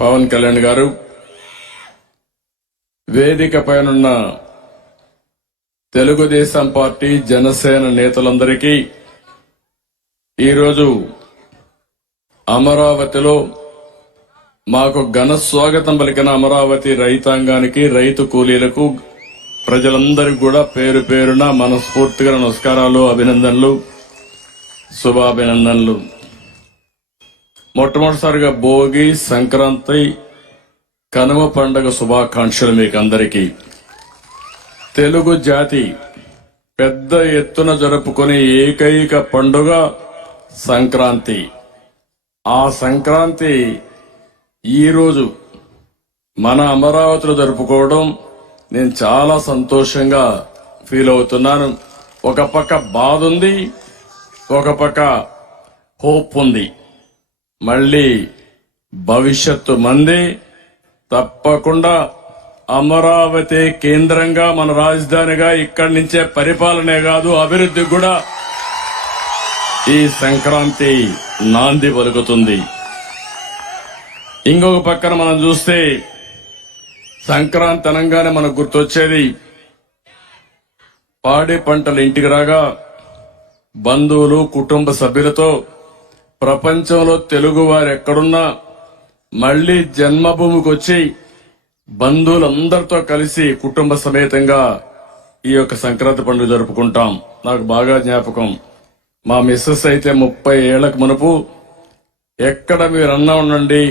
పవన్ కళ్యాణ్ గారు, వేదిక పైనున్న తెలుగుదేశం పార్టీ జనసేన నేతలందరికీ ఈరోజు అమరావతిలో మాకు ఘన స్వాగతం పలికిన అమరావతి రైతాంగానికి, రైతు కూలీలకు, ప్రజలందరికీ కూడా పేరు పేరున మనస్ఫూర్తిగా నమస్కారాలు, అభినందనలు, శుభాభినందనలు. మొట్టమొదటిసారిగా భోగి, సంక్రాంతి, కనుమ పండుగ శుభాకాంక్షలు మీకు అందరికీ. తెలుగు జాతి పెద్ద ఎత్తున జరుపుకునే ఏకైక పండుగ సంక్రాంతి. ఆ సంక్రాంతి ఈరోజు మన అమరావతిలో జరుపుకోవడం నేను చాలా సంతోషంగా ఫీల్ అవుతున్నాను. ఒక పక్క బాధ ఉంది, ఒక పక్క హోప్ ఉంది. మళ్ళీ భవిష్యత్తు మంది. తప్పకుండా అమరావతి కేంద్రంగా, మన రాజధానిగా, ఇక్కడి నుంచే పరిపాలనే కాదు అభివృద్ధి కూడా ఈ సంక్రాంతి నాంది పలుకుతుంది. ఇంకొక పక్కన మనం చూస్తే సంక్రాంతి అనగానే మనకు గుర్తొచ్చేది పాడి పంటలు ఇంటికి రాగా బంధువులు, కుటుంబ సభ్యులతో ప్రపంచంలో తెలుగు వారు ఎక్కడున్నా మళ్లీ జన్మభూమికి వచ్చి బంధువులందరితో కలిసి కుటుంబ సమేతంగా ఈ యొక్క సంక్రాంతి పండుగ జరుపుకుంటాం. నాకు బాగా జ్ఞాపకం. మా మిస్సెస్ అయితే 30 ఏళ్లకు మునుపు ఎక్కడ మీరన్నా ఉండండి,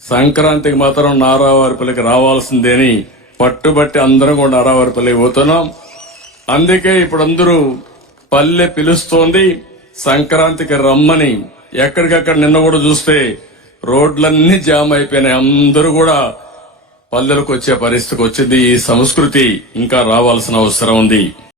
సంక్రాంతికి మాత్రం నారావారిపల్లికి రావాల్సిందేని పట్టుబట్టి అందరం కూడా నారావారిపల్లికి పోతున్నాం. అందుకే ఇప్పుడు అందరూ పల్లె పిలుస్తోంది సంక్రాంతికి రమ్మని. ఎక్కడికక్కడ నిన్న కూడా చూస్తే రోడ్లన్నీ జామ్ అయిపోయినాయి. అందరూ కూడా పల్లెలకు వచ్చే పరిస్థితికి వచ్చింది. ఈ సంస్కృతి ఇంకా రావాల్సిన అవసరం ఉంది.